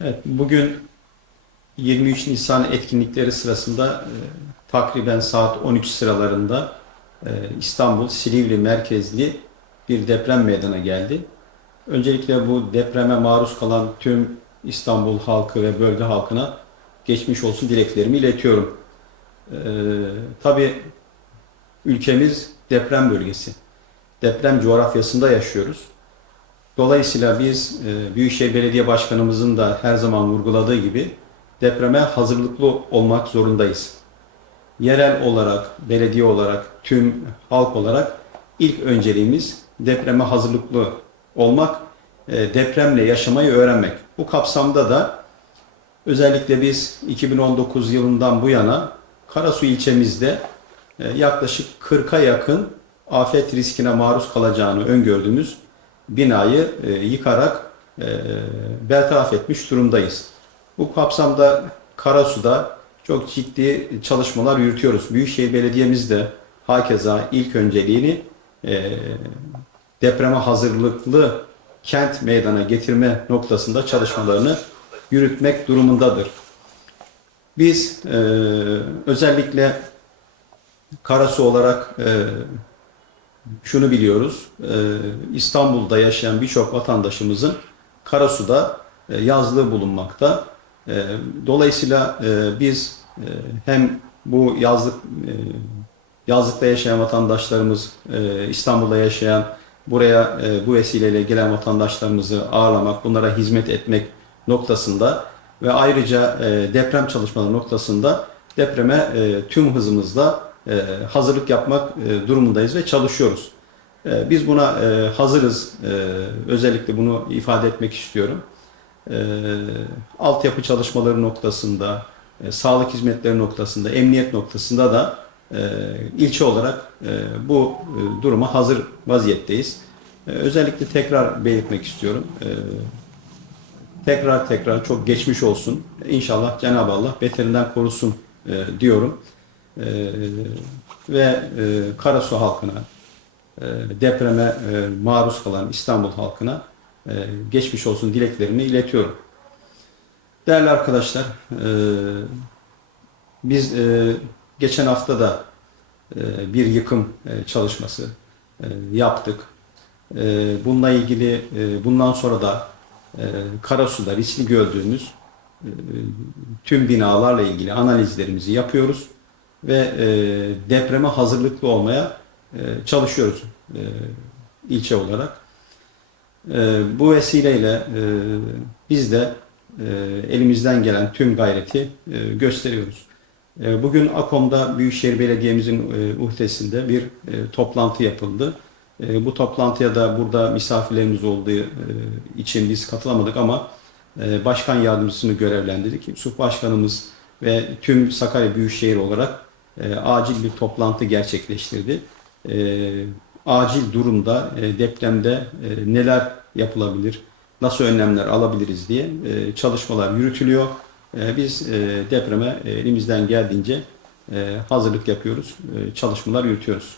Evet, bugün 23 Nisan etkinlikleri sırasında e, takriben saat 13 sıralarında e, İstanbul Silivri merkezli bir deprem meydana geldi. Öncelikle bu depreme maruz kalan tüm İstanbul halkı ve bölge halkına geçmiş olsun dileklerimi iletiyorum. E, tabii ülkemiz deprem bölgesi. Deprem coğrafyasında yaşıyoruz. Dolayısıyla biz e, Büyükşehir Belediye Başkanımızın da her zaman vurguladığı gibi depreme hazırlıklı olmak zorundayız. Yerel olarak, belediye olarak, tüm halk olarak ilk önceliğimiz depreme hazırlıklı olmak, e, depremle yaşamayı öğrenmek. Bu kapsamda da özellikle biz 2019 yılından bu yana Karasu ilçemizde e, yaklaşık 40'a yakın afet riskine maruz kalacağını öngördüğümüz binayı e, yıkarak e, bertaraf etmiş durumdayız. Bu kapsamda Karasu'da çok ciddi çalışmalar yürütüyoruz. Büyükşehir Belediye'miz de hakeza ilk önceliğini e, depreme hazırlıklı kent meydana getirme noktasında çalışmalarını yürütmek durumundadır. Biz e, özellikle Karasu olarak e, şunu biliyoruz. e, İstanbul'da yaşayan birçok vatandaşımızın Karasu'da e, yazlığı bulunmakta. E, Dolayısıyla biz hem bu yazlık yazlıkta yaşayan vatandaşlarımız, İstanbul'da yaşayan buraya bu vesileyle gelen vatandaşlarımızı ağırlamak, bunlara hizmet etmek noktasında ve ayrıca deprem çalışmaları noktasında depreme tüm hızımızla hazırlık yapmak e, durumundayız ve çalışıyoruz. E, Biz buna e, hazırız. E, Özellikle bunu ifade etmek istiyorum. E, Altyapı çalışmaları noktasında, e, sağlık hizmetleri noktasında, emniyet noktasında da e, ilçe olarak e, bu e, duruma hazır vaziyetteyiz. E, Özellikle tekrar belirtmek istiyorum. E, Tekrar tekrar çok geçmiş olsun. İnşallah Cenab-ı Allah beterinden korusun e, diyorum. E, ve e, Karasu halkına, e, depreme e, maruz kalan İstanbul halkına e, geçmiş olsun dileklerimi iletiyorum. Değerli arkadaşlar, e, biz e, geçen hafta da e, bir yıkım e, çalışması e, yaptık. E, bununla ilgili e, bundan sonra da e, Karasu'da riskli gördüğümüz e, tüm binalarla ilgili analizlerimizi yapıyoruz ve e, depreme hazırlıklı olmaya e, çalışıyoruz e, ilçe olarak. E, bu vesileyle e, biz de e, elimizden gelen tüm gayreti e, gösteriyoruz. E, bugün AKOM'da Büyükşehir Belediye'mizin e, uhdesinde bir e, toplantı yapıldı. E, bu toplantıya da burada misafirlerimiz olduğu e, için biz katılamadık ama e, başkan yardımcısını görevlendirdik. Yusuf Başkanımız ve tüm Sakarya Büyükşehir olarak e, acil bir toplantı gerçekleştirdi. E, acil durumda e, depremde e, neler yapılabilir, nasıl önlemler alabiliriz diye e, çalışmalar yürütülüyor. E, biz e, depreme e, elimizden geldiğince e, hazırlık yapıyoruz, e, çalışmalar yürütüyoruz.